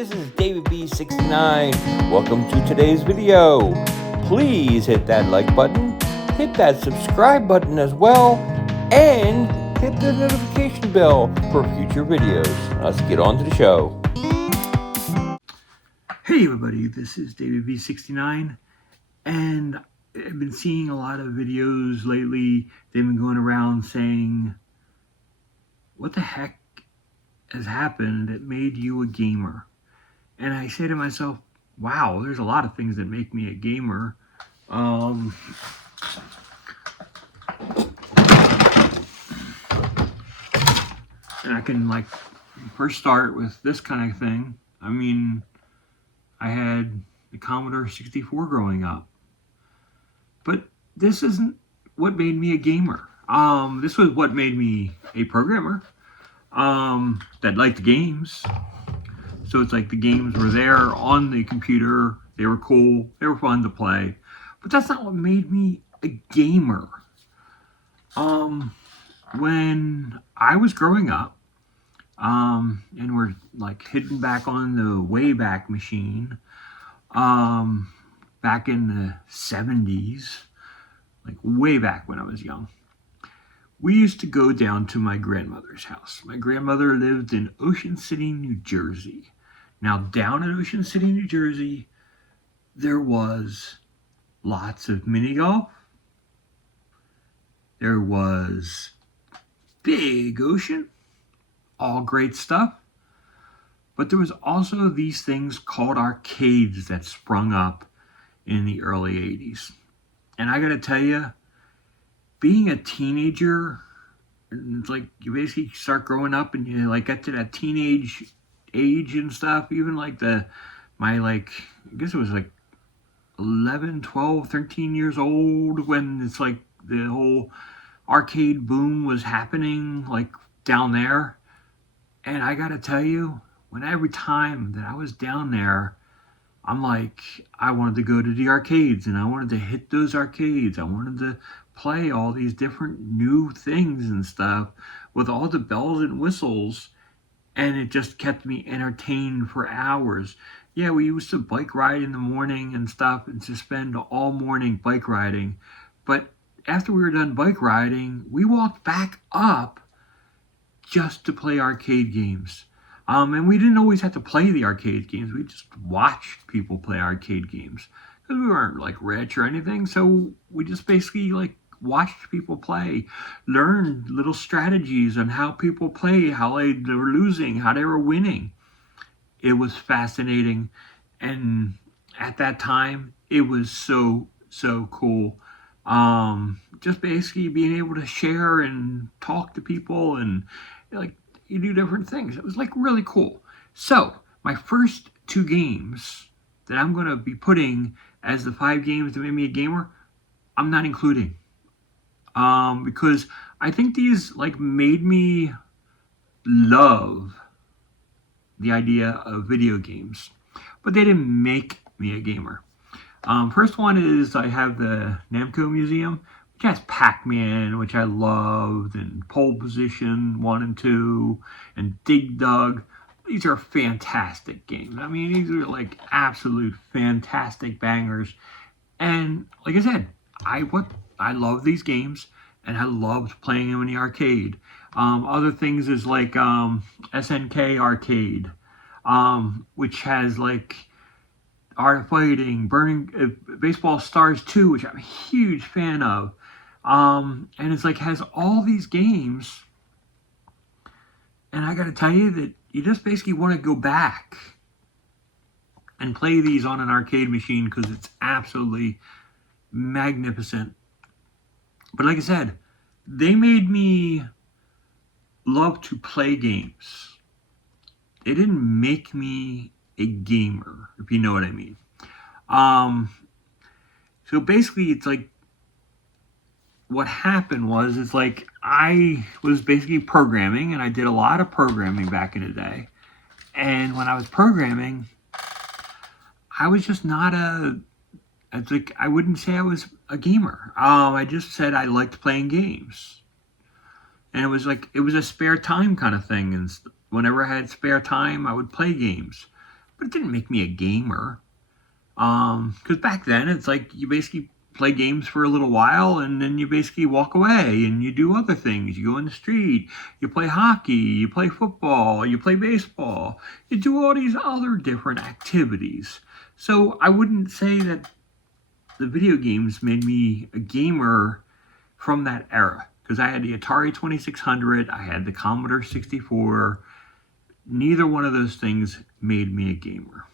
this is David B69. Welcome to today's video. Please hit that like button, hit that subscribe button as well, and hit the notification bell for future videos. Let's get on to the show. Hey everybody, this is David B69, and I've been seeing a lot of videos lately. They've been going around saying, what the heck has happened that made you a gamer? And I say to myself, wow, there's a lot of things that make me a gamer. And I can first start with this kind of thing. I mean, I had the Commodore 64 growing up. But this isn't what made me a gamer. This was what made me a programmer that liked games. So it's like the games were there on the computer. They were cool. They were fun to play. But that's not what made me a gamer. When I was growing up, and we're like hitting back on the Wayback Machine, back in the 70s, like way back when I was young, we used to go down to my grandmother's house. My grandmother lived in Ocean City, New Jersey. Now, down in Ocean City, New Jersey, there was lots of mini golf. There was big ocean, all great stuff. But there was also these things called arcades that sprung up in the early 80s. And I gotta tell you, being a teenager, it's like you basically start growing up and you like get to that teenage age and stuff. Even I guess it was like 11, 12, 13 years old when it's like the whole arcade boom was happening like down there. And I gotta tell you, every time that I was down there, I'm like, I wanted to go to the arcades and I wanted to hit those arcades. I wanted to play all these different new things and stuff with all the bells and whistles. And it just kept me entertained for hours. Yeah, we used to bike ride in the morning and stuff and to spend all morning bike riding. But after we were done bike riding, we walked back up just to play arcade games. And we didn't always have to play the arcade games. We just watched people play arcade games because we weren't like rich or anything. So we just basically watched people play, learned little strategies on how people play, how they were losing, how they were winning. It was fascinating. And at that time, it was so cool. Just basically being able to share and talk to people and you do different things. It was really cool. So my first two games that I'm going to be putting as the 5 games that made me a gamer, I'm not including. Because I think these made me love the idea of video games, but they didn't make me a gamer. First one is I have the Namco Museum, which has Pac-Man, which I loved, and Pole Position 1 and 2, and Dig Dug. These are fantastic games. I mean, these are absolute fantastic bangers. And like I said, I love these games, and I loved playing them in the arcade. Other things is SNK Arcade, which has Art of Fighting, Baseball Stars 2, which I'm a huge fan of. And it's has all these games. And I gotta tell you that you just basically want to go back and play these on an arcade machine because it's absolutely magnificent. But like I said, they made me love to play games. They didn't make me a gamer, if you know what I mean. So basically it's what happened was I was basically programming, and I did a lot of programming back in the day. And when I was programming, I was just not I wouldn't say I was a gamer. I just said I liked playing games. And it was a spare time kind of thing. And whenever I had spare time, I would play games. but it didn't make me a gamer. Because back then it's like you basically play games for a little while and then you basically walk away and you do other things. You go in the street, you play hockey, you play football, you play baseball, you do all these other different activities. So I wouldn't say that the video games made me a gamer from that era, because I had the Atari 2600, I had the Commodore 64. Neither one of those things made me a gamer.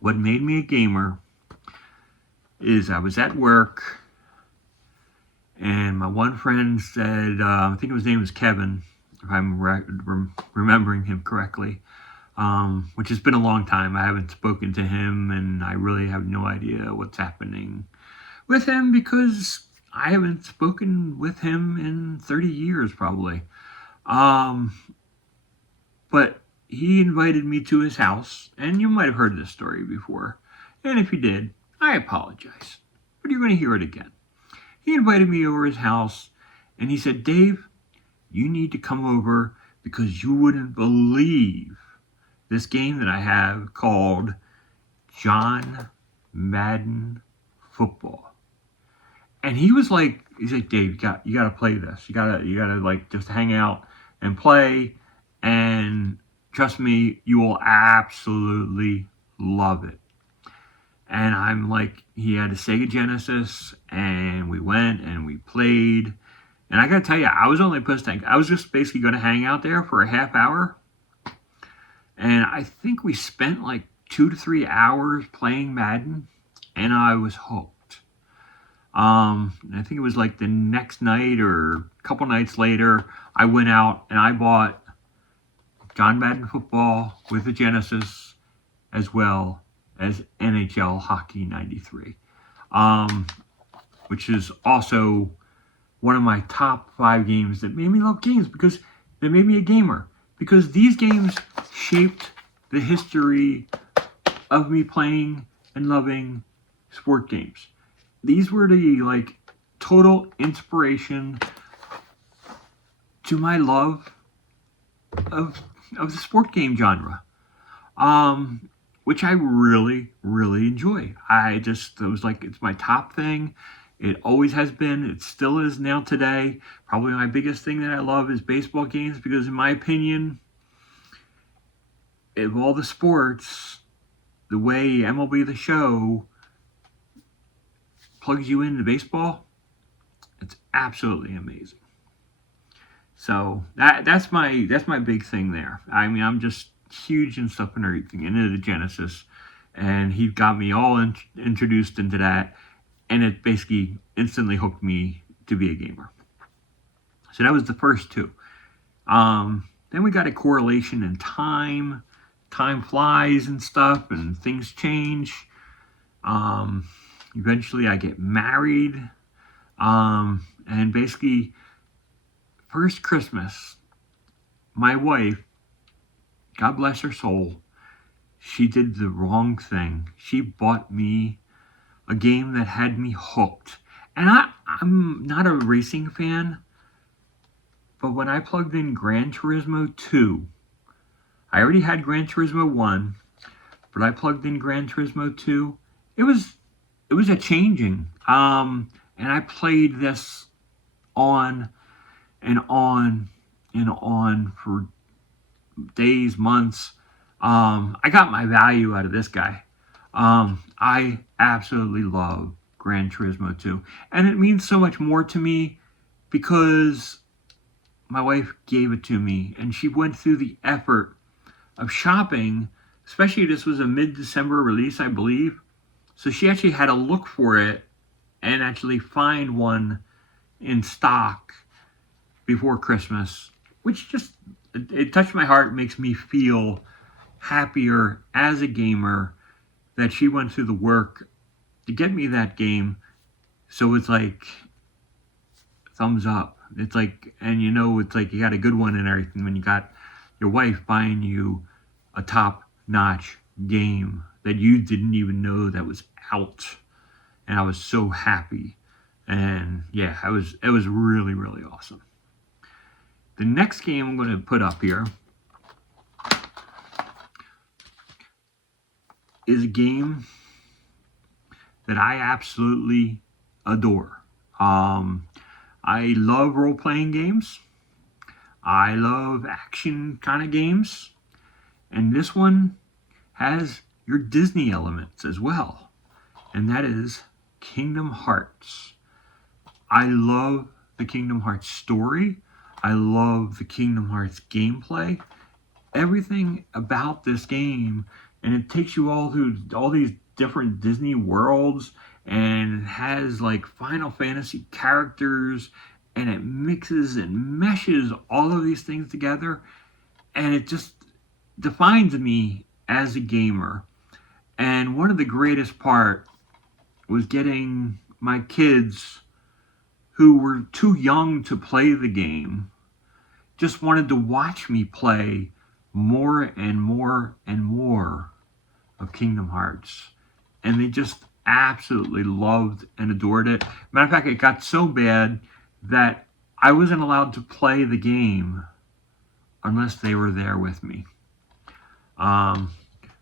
What made me a gamer is I was at work and my one friend said, I think his name was Kevin, if I'm remembering him correctly, which has been a long time. I haven't spoken to him and I really have no idea what's happening with him, because I haven't spoken with him in 30 years probably. But he invited me to his house, and you might have heard this story before. And if you did, I apologize. But you're going to hear it again. He invited me over his house, and he said, Dave, you need to come over because you wouldn't believe this game that I have called John Madden Football. And he's like, Dave, you gotta play this. You gotta like just hang out and play. And trust me, you will absolutely love it. And I'm like, he had a Sega Genesis, and we went and we played. And I gotta tell you, I was only I was just basically gonna hang out there for a half hour. And I think we spent like 2 to 3 hours playing Madden, and I was hooked. I think it was like the next night or a couple nights later, I went out and I bought John Madden Football with the Genesis, as well as NHL Hockey 93, which is also one of my top 5 games that made me love games, because they made me a gamer. Because these games shaped the history of me playing and loving sport games. These were the like total inspiration to my love of the sport game genre, which I really, really enjoy. It was like, it's my top thing. It always has been. It still is now today. Probably my biggest thing that I love is baseball games, because in my opinion, of all the sports, the way MLB The Show plugs you into baseball, it's absolutely amazing. So that's my big thing there. I mean, I'm just huge and stuff and everything into the Genesis, and he got me all introduced into that, and it basically instantly hooked me to be a gamer. So that was the first 2. Then we got a correlation in time. Time flies and stuff, and things change. Eventually I get married, and basically, first Christmas, my wife, God bless her soul, she did the wrong thing. She bought me a game that had me hooked. And I'm not a racing fan, but when I plugged in Gran Turismo 2, I already had Gran Turismo 1, but I plugged in Gran Turismo 2. It was a changing. And I played this on and on and on for days, months. I got my value out of this guy. I absolutely love Gran Turismo 2. And it means so much more to me because my wife gave it to me, and she went through the effort of shopping, especially this was a mid-December release, I believe. So she actually had to look for it and actually find one in stock before Christmas, which just, it touched my heart, makes me feel happier as a gamer that she went through the work to get me that game. So it's like, thumbs up. It's like, and it's like you got a good one and everything when you got your wife buying you a top-notch game that you didn't even know that was out. And I was so happy. And yeah, it was really, really awesome. The next game I'm going to put up here is a game that I absolutely adore. I love role-playing games. I love action kind of games. And this one has your Disney elements as well. And that is Kingdom Hearts. I love the Kingdom Hearts story. I love the Kingdom Hearts gameplay. Everything about this game, and it takes you all through all these different Disney worlds, and it has like Final Fantasy characters, and it mixes and meshes all of these things together, and it just defines me as a gamer. And one of the greatest part was getting my kids, who were too young to play the game, just wanted to watch me play more and more and more of Kingdom Hearts. And they just absolutely loved and adored it. Matter of fact, it got so bad that I wasn't allowed to play the game unless they were there with me.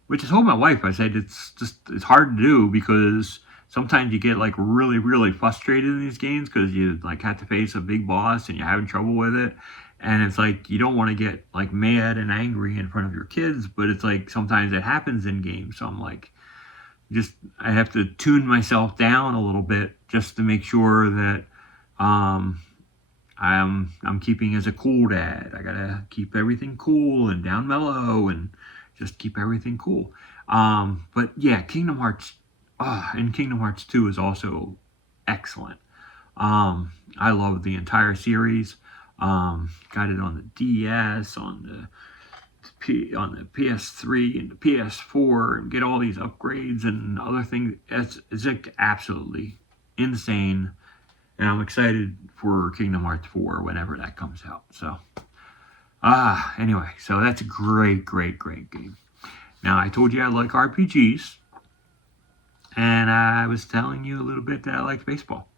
Which I told my wife, I said, it's hard to do because sometimes you get like really, really frustrated in these games because you like have to face a big boss and you're having trouble with it. And it's like, you don't want to get like mad and angry in front of your kids, but it's like sometimes it happens in games. So I'm like, I have to tune myself down a little bit just to make sure that I'm keeping as a cool dad. I gotta keep everything cool and down mellow and just keep everything cool. But yeah, Kingdom Hearts, and Kingdom Hearts 2 is also excellent. I love the entire series. Got it on the DS, on the PS3 and the PS4, and get all these upgrades and other things. It's like absolutely insane, and I'm excited for Kingdom Hearts 4 whenever that comes out. So, anyway, so that's a great game. Now, I told you I like RPGs, and I was telling you a little bit that I liked baseball.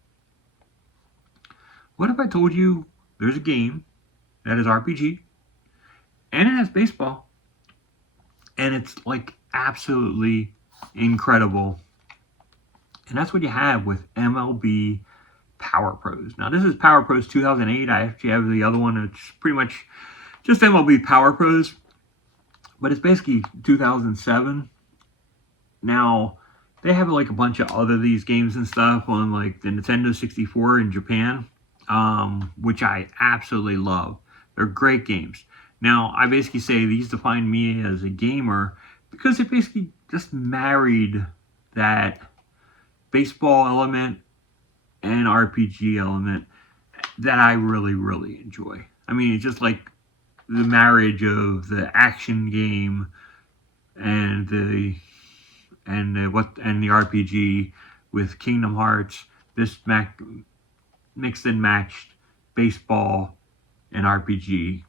What if I told you there's a game that is RPG, and it has baseball, and it's like absolutely incredible. And that's what you have with MLB Power Pros. Now, this is Power Pros 2008. I actually have the other one. It's pretty much just MLB Power Pros, but it's basically 2007. Now, they have like a bunch of other these games and stuff on like the Nintendo 64 in Japan, which I absolutely love. They're great games. Now, I basically say these define me as a gamer because it basically just married that baseball element and RPG element that I really, really enjoy. I mean, it's just like the marriage of the action game and the RPG with Kingdom Hearts. This mixed and matched baseball and RPG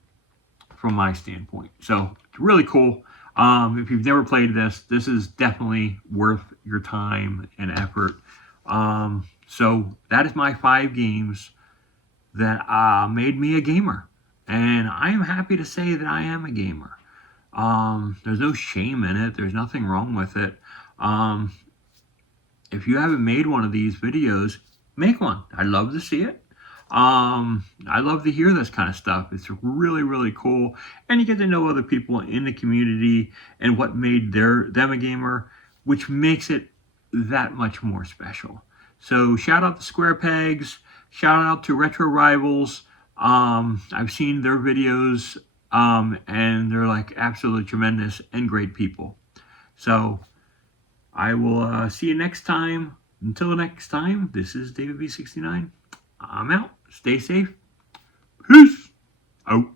from my standpoint. So it's really cool. If you've never played this is definitely worth your time and effort. So that is my 5 games that made me a gamer. And I am happy to say that I am a gamer. There's no shame in it. There's nothing wrong with it. If you haven't made one of these videos, make one. I'd love to see it. I love to hear this kind of stuff. It's really, really cool. And you get to know other people in the community and what made them a gamer, which makes it that much more special. So shout out to Square Pegs. Shout out to Retro Rivals. I've seen their videos, and they're like absolutely tremendous and great people. So I will see you next time. Until next time, this is David B69. I'm out. Stay safe. Peace out.